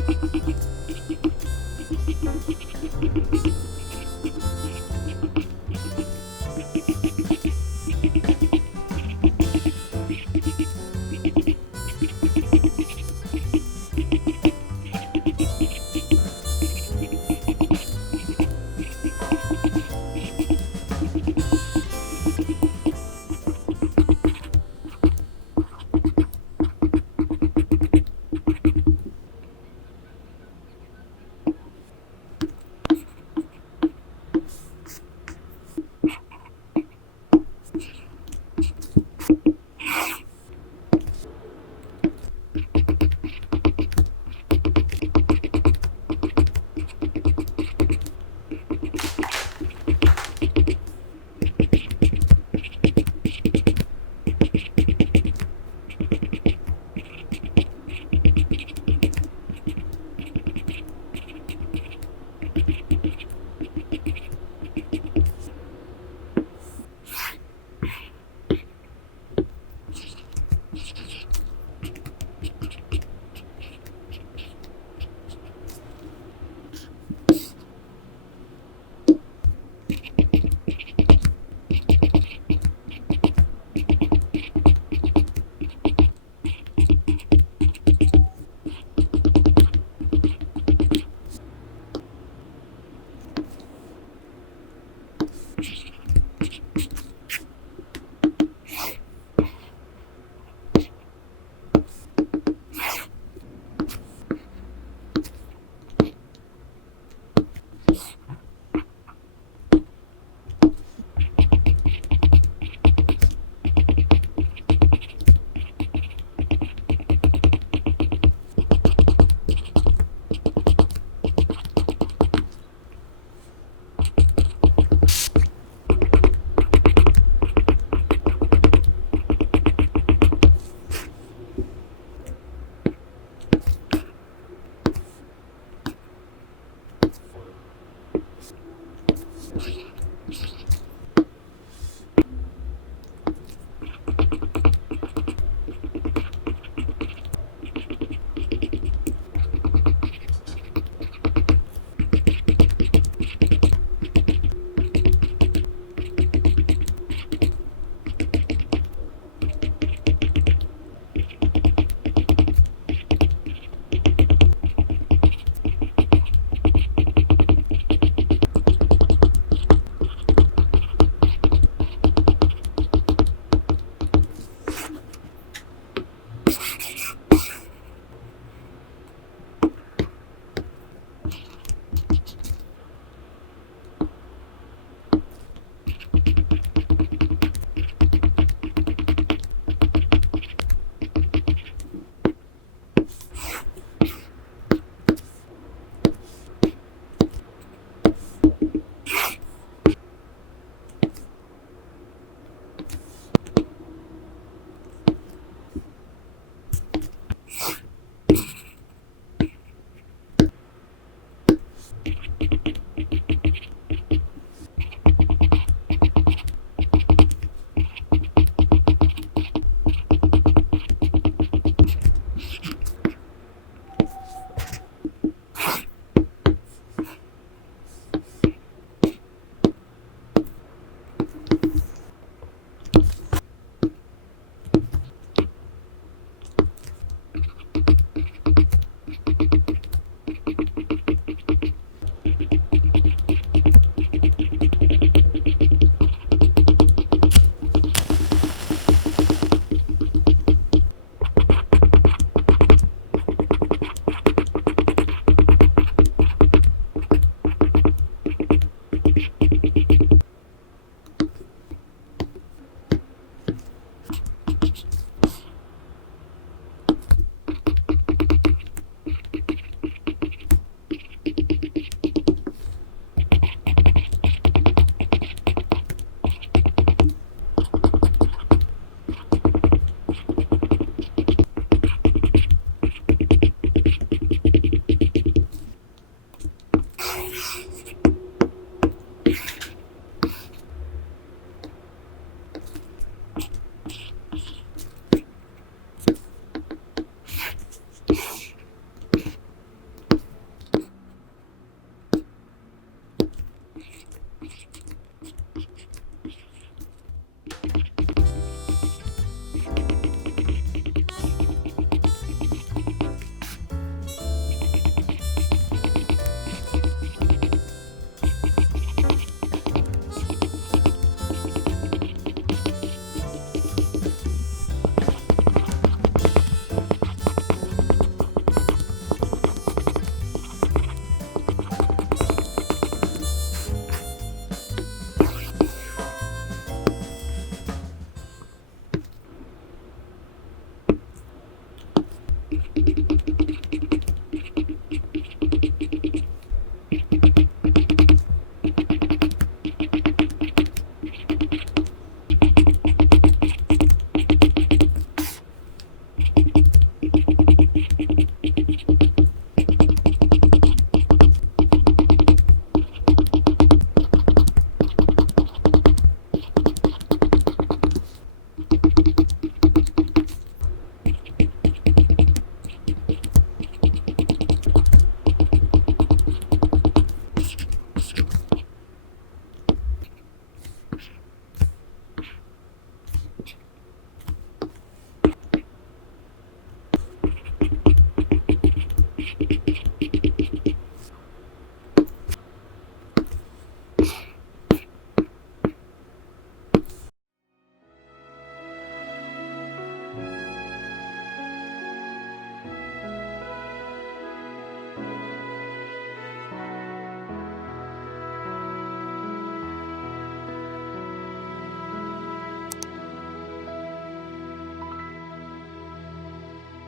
フフフフ。